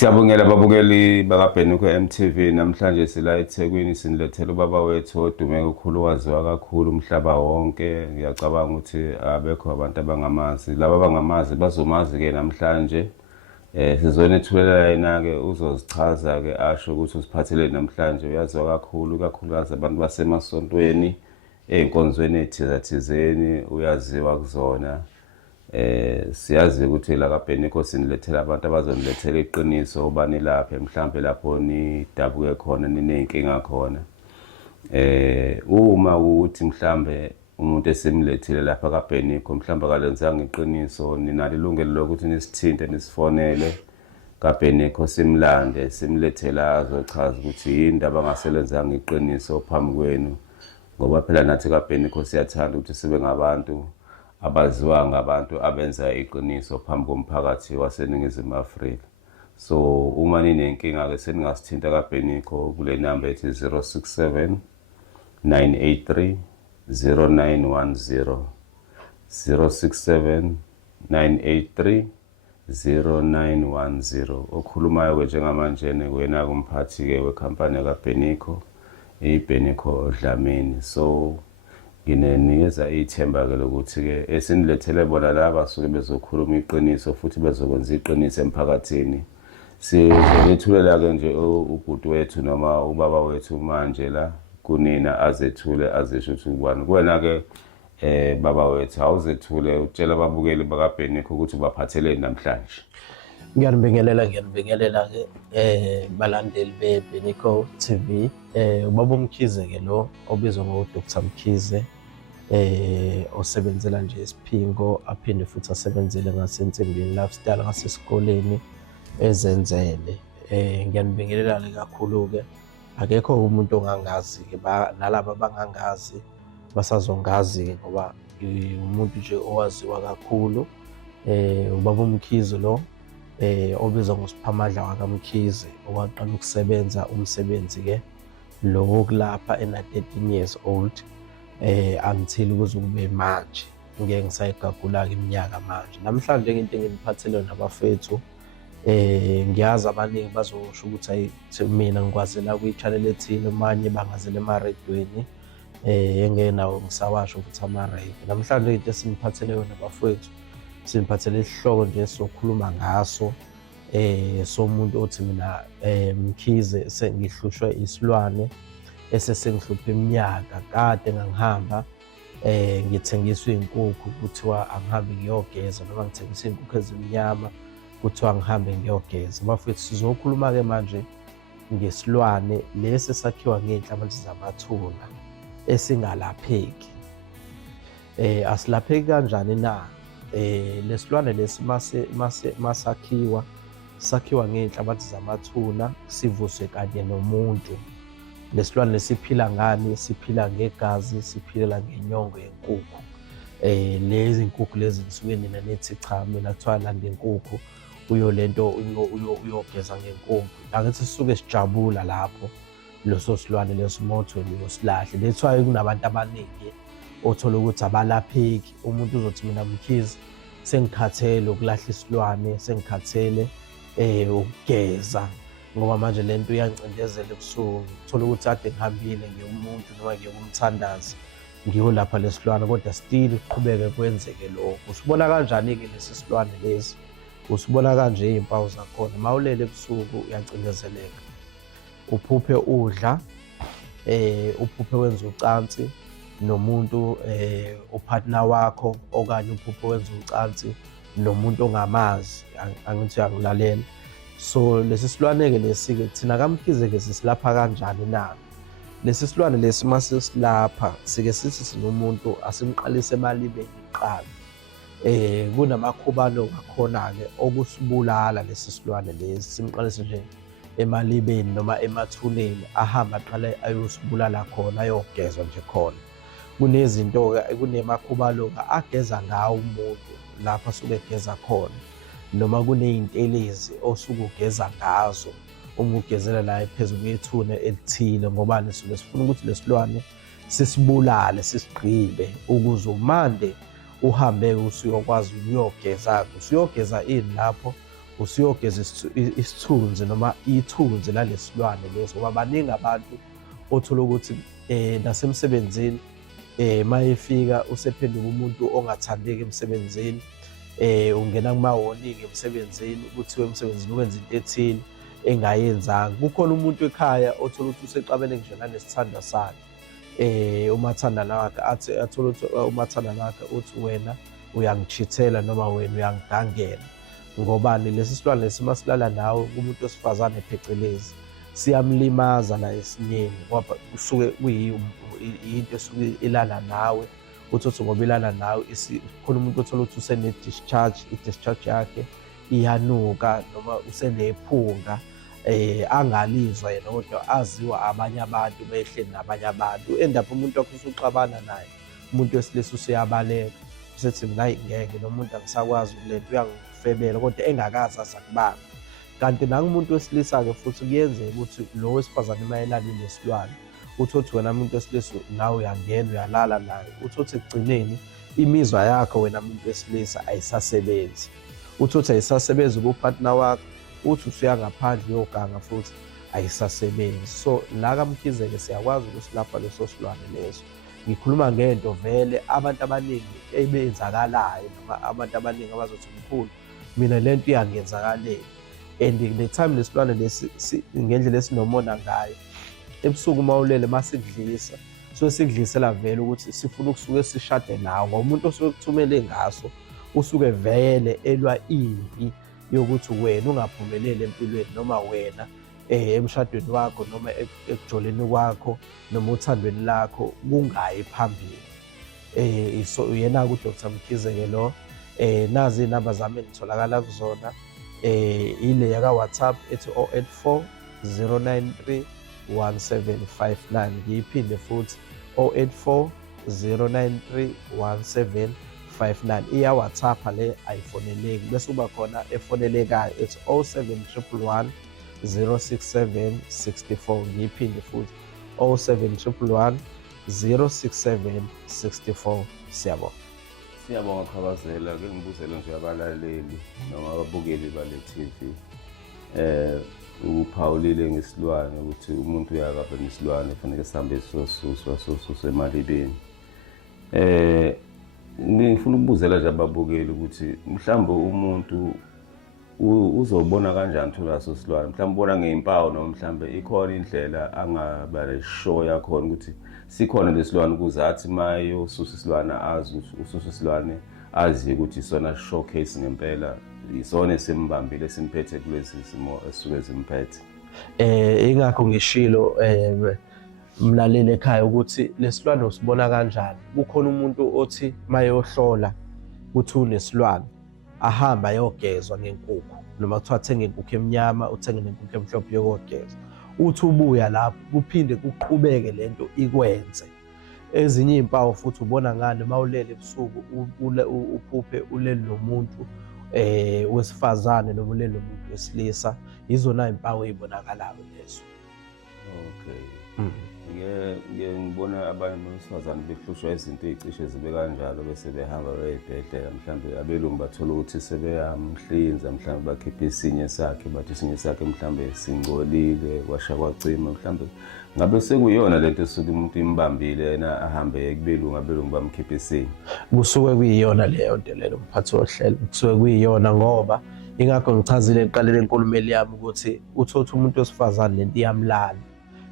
Siyabongela ababukeli bakaBhenukho MTV. Namhlanje sila eThekwini sinilethela ubaba wethu odume kakhulu, waziwa kakhulu umhlaba wonke. Ngiyacabanga ukuthi abekho abantu abangamazi. Laba abangamazi bazomazi-ke namhlanje. Sizonethulela yena-ke, uzozichaza-ke asho ukuthi usiphatheleni namhlanje. Uyaziwa kakhulu, ikakhulukazi abantu basemasontweni, ey'nkonzweni ey'thizathizeni, uyaziwa kuzona. Siyazi ukuthi la kaBhenukho sinilethela abantu abazonilethela iqiniso ubani lapha mhlambe lapho nidabuke khona niney'nkinga khona. Uma ukuthi mhlambe umuntu esemlethile lapha kaBhenukho mhlambe akalenzanga iqiniso, ninalo ilungelo lokuthi nisithinte nisifonele kaBhenukho simlande simlethela azochaza ukuthi yini indaba angaselenzanga iqiniso phambi kwenu, ngoba phela nathi kaBhenukho siyathanda ukuthi sibe ngabantu abaziwa ngabantu abenza iqiniso phambi komphakathi waseNingizimu Afrika. So uma ninenkinga-ke seningasithinta kaBhenukho kule namba ethi 067 983 0910, 067 983 0910. Okhulumayo-ke njengamanje wena-ke umphathi-ke wekhampani kaBhenukho, iBhenukho Dlamini. So nginikeza ithemba-ke lokuthi-ke esinilethele bona laba suke bezokhuluma iqiniso futhi bezokwenza iqiniso emphakathini. Sizolethulela-ke nje ubhuti wethu noma ubaba wethu manje la kunina, azethule azisho ukuthi ubani. Kuwena-ke baba wethu, awuzethule utshela ababukeli bakaBhenukho ukuthi ubaphatheleni namhlanje. Ngiyanibingelela-ke balandeli beBhenukho TV. Ubaba uMkhize-ke lo obizwa ngo-Dr. Mkhize, osebenzela nje Isiphingo, aphinde futhi asebenzele ngasensimbini lifestyle ngasesikoleni ezenzele. Ngiyanibingelela-ke kakhulu-ke, akekho umuntu ongangazi-ke, nalaba abangangazi basazongazi-ke ngoba umuntu nje owaziwa kakhulu. Ubaba uMkhize lo obizwa ngoSiphamadla wakaMkhize, owaqala ukusebenza umsebenzi-ke lo wokulapha ena-13 years old until kuze kube manje. Ngeke ngisayigagula-ke iminyaka manje. Namhlanje into engiliphathele nabafethu, ngiyazi abaningi bazosho ukuthi hayi mina ngikwazela kwi-channel ethile, amanye bangazela emarediyweni, engenawo ngisawasho futhi amaredio. Namhlanje into esiniphathele yona bafethu, siniphathele isihloko nje sokhuluma ngaso, somuntu othi mina Mkhize sengihlushwe isilwane esesengihluphe iminyaka. Kade ngangihamba ngithengiswa iy'nkukhu, kuthiwa angihambe ngiyogeza, noma ngithengisa iy'nkukhu ezimnyama kuthiwa ngihambe ngiyogeza. Bafethu sizokhuluma-ke manje ngesilwane lesi esakhiwa ngey'nhlabathi zamathuna esingalapheki. Asilapheki kanjani na? Lesilwane lesi sakhiwa ngey'nhlabathi zamathuna, sivuswe kanye nomuntu. Lesilwane lesiphila ngani? Siphila ngegazi, siphilela ngenyongo yenkukhu. Lezi nkukhu lezi nisuke nina nithi cha, mina kuthiwa landa inkukhu uyolento uyogeza ngenkukhu. Angithi sisuke sijabula lapho leso silwane leso mothweni uyosilahle. Lethiwa kunabantu abaningi othola ukuthi abalapheki. Umuntu uzothi mina Mkhize sengikhathele ukulahla isilwane, sengikhathele ukugeza ngoba manje lento iyancindezela ebusuku. Uthola ukuthi ade ngihambile ngiwumuntu noma ngiwumthandazi ngiyolapha lesilwane, kodwa still kuqhubeke kwenzeke lokho. Usibona kanjani-ke lesi silwane lesi? Usibona kanje iy'mpawu zakhona. Mawulele ebusuku uyacindezeleka, uphuphe udla, uphuphe wenza ucansi nomuntu upartner wakho, okanye uphuphe wenza ucansi nomuntu ongamazi. Angithi uyangilalela. So lesi silwane-ke lesi-ke thina kaMkhize-ke sisilapha kanjani na? Lesi silwane lesi mase silapha sike sithi sinomuntu asimqalise emalibeni kuqala. Kunamakhubalo ngakhona-ke okusibulala lesi silwane lesi, simqalise nje emalibeni noma emathuneni, ahamba aqale ayosibulala khona, ayogezwa nje khona. Kunezinto-ke, kunemakhubalo-ke ageza ngawo umuntu lapho asuke egeza khona, noma kuney'ntelezi osuke ugeza ngazo uma ugezela la phezulu kwethuna elithile, ngoba nisuke sifuna ukuthi lesilwane sisibulale, sisigqibe, ukuze umande uhambe usuyokwazi ukuyogeza. Usuyogeza ini lapho? usuyogeza isithunzi noma ithunzi lalesilwane leso, ngoba baningi abantu othola ukuthi nasemsebenzini mayefika usephenduka umuntu ongathandeki emsebenzini, ungena kuma-warning emsebenzini, kuthiwe emsebenzini ukwenza into ethile engayenzanga. Kukhona umuntu ekhaya othola ukuthi usexabene nje nanesithandwa sakhe, umathandana wakhe athola ukuthi umathandana wakhe uthi wena uyangichithela noma wena uyangigangela. Ngobani? Lesi silwane lesi masilala nawe kumuntu wesifazane phecelezi siyamlimaza la esinyeni, ngoba kusuke into esuke ilala nawe, uthi ngoba ilala nawe khona umuntu othola ukuthi usene-discharge, i-discharge yakhe iyanuka noma usenephunga, angalizwa yena kodwa aziwa abanye abantu behleli nabanye abantu, endapha umuntu wakho usuxabana naye, umuntu wesilisa useyabaleka, usethi mina ngeke lo muntu angisakwazi kulento, uyangifebela kodwa engakazi asakubanga. Kanti nangumuntu wesilisa-ke futhi kuyenzeka ukuthi lo wesifazane mayelalile lesilwane, uthi wena muntu wesilisa nawe uyangena uyalala naye, uthi ekugcineni imizwa yakho wena muntu wesilisa ayisasebenzi, uthi ayisasebenzi kupartner wakho, uthi usuya ngaphandle uyoganga futhi ayisasebenzi. So la kaMkhize-ke siyakwazi ukusilapha leso silwane leso. Ngikhuluma ngento vele abantu abaningi ebenzakalayo noma abantu abaningi abazothi mkhulu mina lento iyangenzakalela, and le time lesilwane lesi ngendlela esinomona ngayo ebusuku mawulele masidlisa so sikudlisela vele ukuthi sifuna ukusuke sishade nawo, ngoba umuntu osuke kuthumele ngaso usuke vele elwa impi yokuthi wena ungaphumeleli empilweni, noma wena emshadweni wakho noma ekujoleni kwakho noma uthandweni lakho kungayi phambili. So yena-ke uDr Mkhize-ke lo, nazi iy'namba zami engitholakala kuzona, ile yaka-WhatsApp ethi 084 093 1759, ngiyiphinde futhi 084 093 1759. iya-WhatsApp le ayifoneleki, bese kuba khona efonelekayo ethi 07111 067 64, ngiyiphinde futhi 07111 067 64. Siyabonga. Siyabonga Khabazela, ke ngibuzele nje abalaleli noma ababukeli bale TV. Uphawulile ngesilwane ukuthi umuntu uyakabe nesilwane kufanele sihambe sosuswa emalibeni. Ngifuna ukubuzela nje ababukeli ukuthi mhlawumbe umuntu uzobona kanjani thulaso silwane, mhlawumbe ubona ngeimpawu noma mhlawumbe ikhona indlela angaba le-show yakhona ukuthi sikhona lesilwane ukuze athi mayo ususa isilwane azi ukuthi ususa isilwane azi ukuthi isona showcase ngempela, isona esimbambile esimphethe kulezi simo esuke zimphethe. Ingakho ngishilo mlaleli ekhaya ukuthi lesilwane usibona kanjani. Kukhona umuntu othi mayohlola ukuthi unesilwane ahamba ayogezwa ngenkukhu, noma kuthiwa athenge inkukhu emnyama uthenge nenkukhu emhlophe yokogeza, uthi ubuya lapho kuphinde kuqhubeke lento ikwenze. Ezinye iy'mpawu futhi ubona ngani mawulele ebusuku uphuphe ulele nomuntu wesifazane noma ulele nomuntu wesilisa, yizona iy'mpawu ey'bonakalayo lezo. Okay. Ngibona abanye besifazane behlushwa izinto ey'cishe zibe kanjalo bese behamba bey'bhedlela, mhlawumbe abelungu bathola ukuthi sebeyamhlinza, mhlawumbe bakhiphe isinye sakhe, bathi isinye sakhe mhlawumbe singcolile kwasha kwacima, mhlawumbe ngabe sekuyona lento esuke umuntu imbambile yena ahambe kubelungu, abelungu bamkhiphe isinye. Kusuke kuyiyona leyo nto leyo mphathi wohlelo, kusuke kuyiyona ngoba ingakho ngichazile ekuqaleni enkulumeni yami ukuthi uthothi umuntu wesifazane lento iyamlala,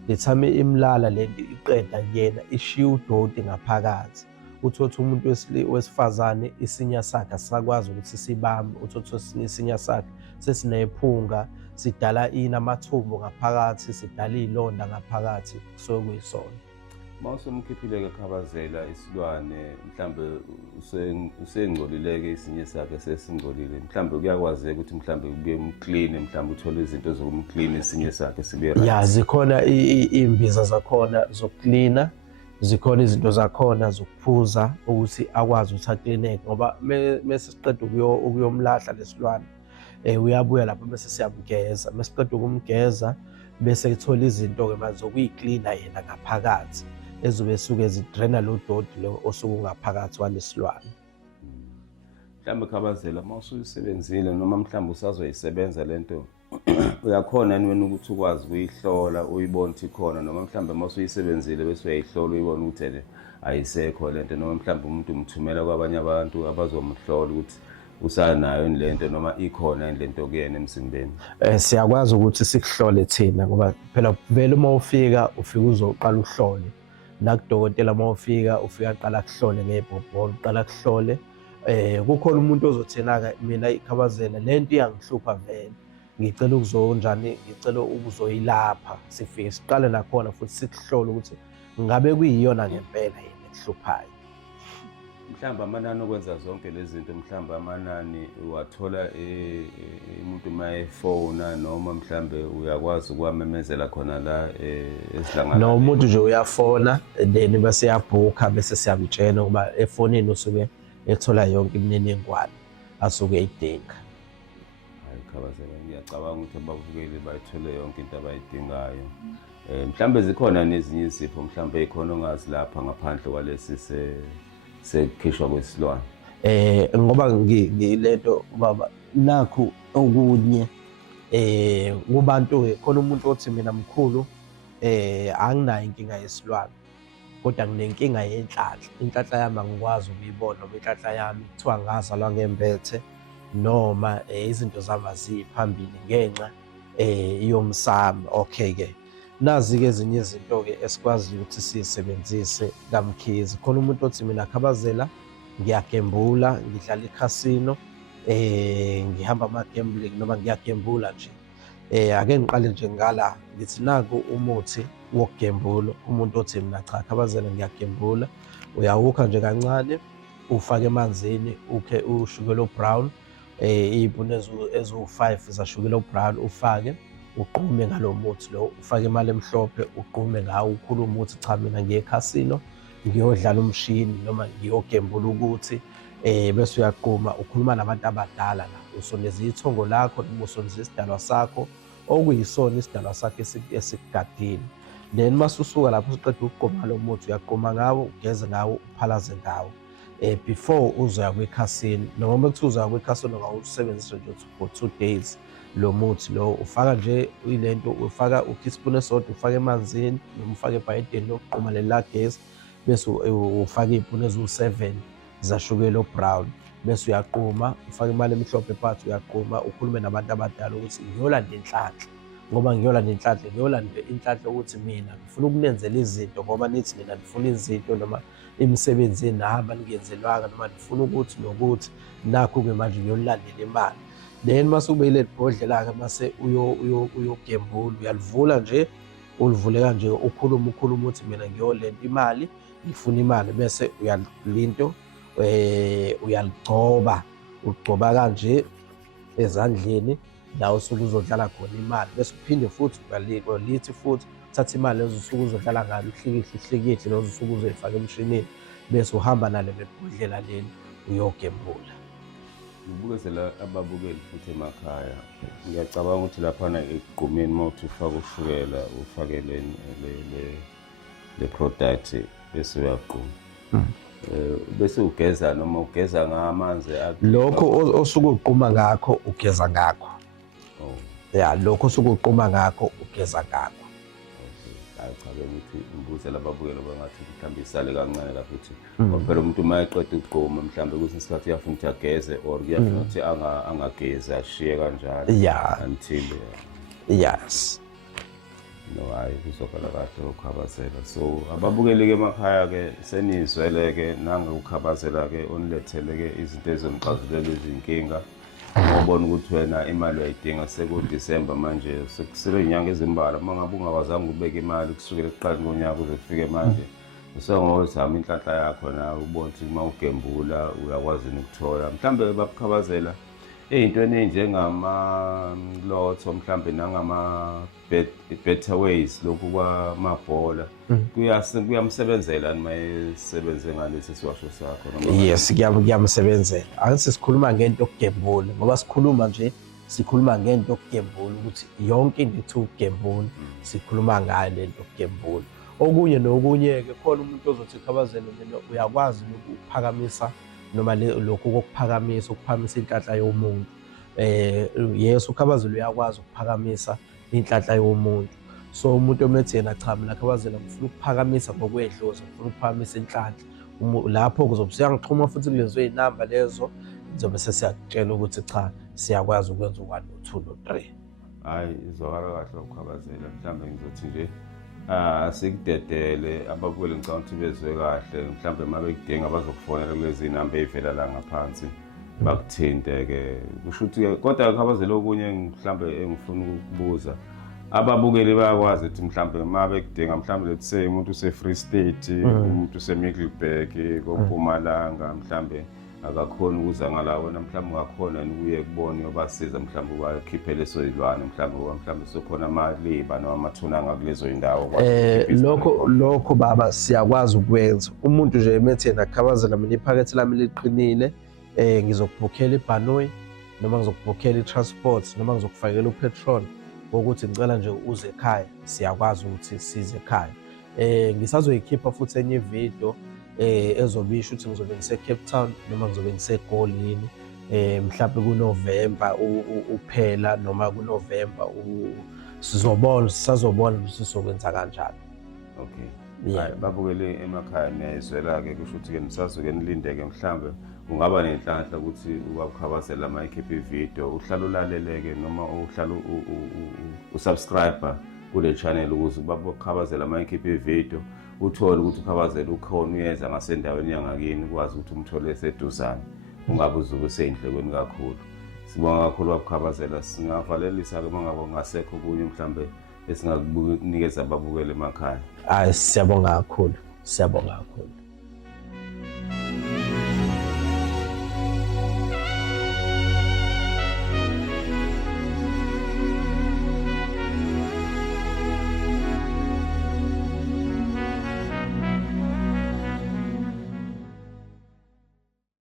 lethame imlala lento iqeda yena ishiya udoti ngaphakathi. Uthothi umuntu wesifazane isinya sakhe asakwazi ukuthi sibambe, uthothi isinya sakhe sesinephunga, sidala amathumbu ngaphakathi, sidala iy'londa ngaphakathi, kusuke kuyisona. Mawusumkhiphile-ke Khabazela isilwane, mhlawumbe usengcolile-ke isinye sakhe sesingcolile, mhlawumbe kuyakwazeka ukuthi mhlawumbe kubuye umkline, mhlawumbe uthole izinto zokumklina isinye sakhe sibe right. Ya, zikhona iy'mbiza zakhona zokuklina, zikhona izinto zakhona zokuphuza ukuthi akwazi ukuthi aklineke, ngoba mese siqeda ukuyomlahla lesilwane uyabuya lapho bese siyamgeza, mase siqeda ukumgeza bese ethola izinto-ke manje zokuyiklina yena ngaphakathi ezobe suke zidrena lo doti lo osuke ungaphakathi walesilwane. mhlawumbe Khabazela uma usuyisebenzile noma mhlawumbe usazoyisebenza lento uyakhona yini wena ukuthi ukwazi ukuyihlola uyibone ukuthi ikhona noma mhlawumbe uma usuyisebenzile bese uyayihlola uyibone ukuthi ene ayisekho lento noma mhlawumbe umuntu umthumela kwabanye abantu abazomhlola ukuthi usanayo yini lento noma ikhona yini lento kuyena emzimbeni? Siyakwazi ukuthi sikuhlole thina ngoba phela vele uma ufika uzoqala uhlole nakudokotela, uma ufika aqala kuhlole ngebhobholo, uqala kuhlole. Kukhona umuntu ozothina-ke mina iKhabazela lento iyangihlupha vele, ngicela ukuzonjani, ngicela ukuzoyilapha. Sifike siqale nakhona futhi sikuhlole ukuthi ngabe kuyiyona ngempela yini ekuhluphayo. Mhlawumbe amanani okwenza zonke lezi zinto, mhlawumbe amanani wathola umuntu uma efona noma mhlawumbe uyakwazi ukuwamemezela khona la esidlangala? No, umuntu nje uyafona then bese yabhukha bese siyamtshela ukuba efonini usuke ethola yonke imininingwane asuke eyidinga. Hayi Khabazela, ngiyacabanga ukuthi ababukeli bayithole yonke into abayidingayo. Mhlawumbe zikhona nezinye izifo mhlawumbe ikhona ongazi lapha ngaphandle kwalesi sekukhishwa kwesilwane. Ngoba ngilento baba nakho okunye kubantu khona umuntu othi mina mkhulu anginayo inkinga yesilwane kodwa nginenkinga yenhlanhla. Inhlanhla yami angikwazi ukuyibona noma inhlanhla yami kuthiwa ngazalwa ngembethe noma izinto zami aziphambili ngenxa yomsamo. Okay-ke, nazi-ke ezinye izinto-ke esikwaziyo ukuthi siyisebenzise kaMkhize. Khona umuntu othi mina Khabazela ngiyagembula, ngidlala ikhasino, ngihamba ama-gambling noma ngiyagembula nje. Ake ngiqale nje ngala ngithi naku umuthi wokugembula. Umuntu othi mina cha Khabazela ngiyagembula, uyawukha nje kancane ufake emanzini, ukhe ushukela o-brown, iy'puni eziwu-5 zashukela o-brown ufake, uqume ngalo muthi lo, ufake imali emhlophe uqume ngawo. Ukhulume umuthi cha mina ngiye ekhasino ngiyodlala umshini noma ngiyogembula ukuthi bese uyaquma, ukhuluma nabantu abadala la, usondeza ithongo lakho noma usondeza isidalwa sakho okuyisona isidalwa sakho esikugadile. Then masusuka lapho usuqeda ukuquma lo muthi uyaquma ngawo, ugeze ngawo, uphalaze ngawo before uzoya kwikhasino. Noma bekuthiwa uzoya kwikhasino ngawusebenzisa nje for 2 days lo muthi lo, ufaka nje ilento, ufaka teaspoon esodwa ufake emanzini noma ufake ebhayideni lokuquma leli la gesi bese ufaka iy'puni eziwu-7 zashukela o-brown bese uyaquma, ufake imali emhlophe phakathi, uyaquma, ukhulume nabantu abadala ukuthi ngiyolanda inhlanhla. Ngoba ngiyolanda inhlanhla, ngiyolanda inhlanhla ukuthi mina ngifuna ukunenzela izinto ngoba nithi mina ngifuna izinto noma imisebenzi enihamba ningenzelwanga noma ngifuna ukuthi nokuthi nakho-ke manje ngiyolilandela imali. Then mase ube yileli bhodlela-ke mase uyogembula, uyalivula nje, ulivule kanje, ukhulume ukuthi mina ngiyolenda imali, ngifuna imali bese uyalinto uyaligcoba, ugcoba kanje ezandleni la usuke uzodlala khona imali bese uphinde futhi uyalithi futhi uthatha imali lezo usuke uzodlala ngalo, uhlikihle lezo usuke uzoyifaka emshinini bese uhamba nale bhodlela leli uyogembula. Ngibukezela ababukeli futhi emakhaya, ngiyacabanga ukuthi laphana ekugqumeni uma uthi ufake ushukela ufake le product bese uyaquma bese ugeza noma ugeza ngamanzi lokho osuke uquma ngakho ugeza ngakho. Ya, lokho osuke uquma ngakho ugeza ngakho. Cha-ke ukuthi ngibuzele ababukeli bangathi mhlawumbe isale kancane lapho ukuthi ngoba phela umuntu uma eqeda ukugquma mhlawumbe kwesinye isikhathi uyafuna ukuthi ageze or kuyafuna ukuthi angagezi ashiye kanjalo until yes. No, hayi kuzokhala kahle uKhabazela. So ababukeli-ke emakhaya-ke senizwele-ke nangokuKhabazela-ke onilethele-ke izinto ezomxazululela izinkinga. Ngobona ukuthi wena imali uyayidinga sekuDisemba manje, sekusele iy'nyanga ezimbalwa. Uma ngabe ungakwazanga ukubeka imali kusukela ekuqaleni konyaka uze kufike manje, usengozama inhlanhla yakho nawe ubona ukuthi uma ugembula uyakwazi ukuthola mhlawumbe babuKhabazela ey'ntweni ey'njengamalotho mhlawumbe nangama-betterways lokhu kwamabhola kuyamsebenzela noma esebenze ngalesi siwasho sakho? Yes, kuyamsebenzela. Angithi sikhuluma ngento yokugembula ngoba sikhuluma ngento yokugembula ukuthi yonke into ethi ukugembula sikhuluma ngayo lento yokugembula. Okunye nokunye-ke khona umuntu ozothi Khabazela mina uyakwazi ukuphakamisa noma lokhu ukuphakamisa inhlanhla yomuntu. Yes, uKhabazela uyakwazi ukuphakamisa inhlanhla yomuntu. So umuntu omethi yena cha, mina Khabazela ngifuna ukuphakamisa ngokwedlozi, ngifuna ukuphakamisa inhlanhla. Lapho kuzobe siyangixhuma futhi kulezo zinamba lezo, ngizobe sesiyakutshela ukuthi cha, siyakwazi ukwenza 1 no 2 no 3. Hayi, izwakala kahle uKhabazela. Mhlambe ngizothi nje sikudedele ababukeli ngicabanga ukuthi bezwe kahle, mhlambe mabekudinga bazokufonela kulezi zinamba ezivela la ngaphansi bakuthinte-ke. Kusho ukuthi kodwa Khabazela okunye mhlambe engifuna ukukubuza, ababukeli bayakwazi ukuthi mhlambe mabekudinga mhlambe let's say umuntu use-Free State, umuntu use-Middelburg, koMpumalanga mhlambe akakhona ukuza ngala, wena mhlambe ungakhona ukuye kubona uyobasiza mhlambe ubakhiphe leso yilwane mhlambe sokhona amaliba noma amathuna ngakulezo zindawo. Lokho baba siyakwazi ukwenza. Umuntu nje emethi yena Khabazela mina iphakethe lami liqinile, ngizokubhukhela ibhanoyi noma ngizokubhukhela i-transport noma ngizokufakela upetrol ukuthi ngicela nje uze ekhaya, siyakwazi ukuthi size ekhaya. Ngisazoyikhipha futhi enye ividiyo ezobisho ukuthi ngizobe ngise-Cape Town noma ngizobe ngise-EGoli mhlawumbe kuNovember uphela noma kuNovember sisazobona ukuthi sizokwenza kanjani. Okay. Hayi, babukele emakhaya niyayizwela-ke, kusho ukuthi-ke nisazoke nilinde-ke mhlambe kungaba nenhlanhla ukuthi uKhabazela ama ekhiphe ividiyo, uhlala ulalele-ke noma uhlala usubscribe kule channel ukuze uKhabazela ama ekhiphe ividiyo uthole ukuthi uKhabazela ukhona uyeza ngasendaweni yangakini, ukwazi ukuthi umthole eseduzane, ungabe uzuke useyindlekweni kakhulu. Sibonga kakhulu uKhabazela. Singavalelisa-ke uma ngabe ngasekho kunye mhlambe esingakunikeza ababukeli emakhaya. Siyabonga kakhulu.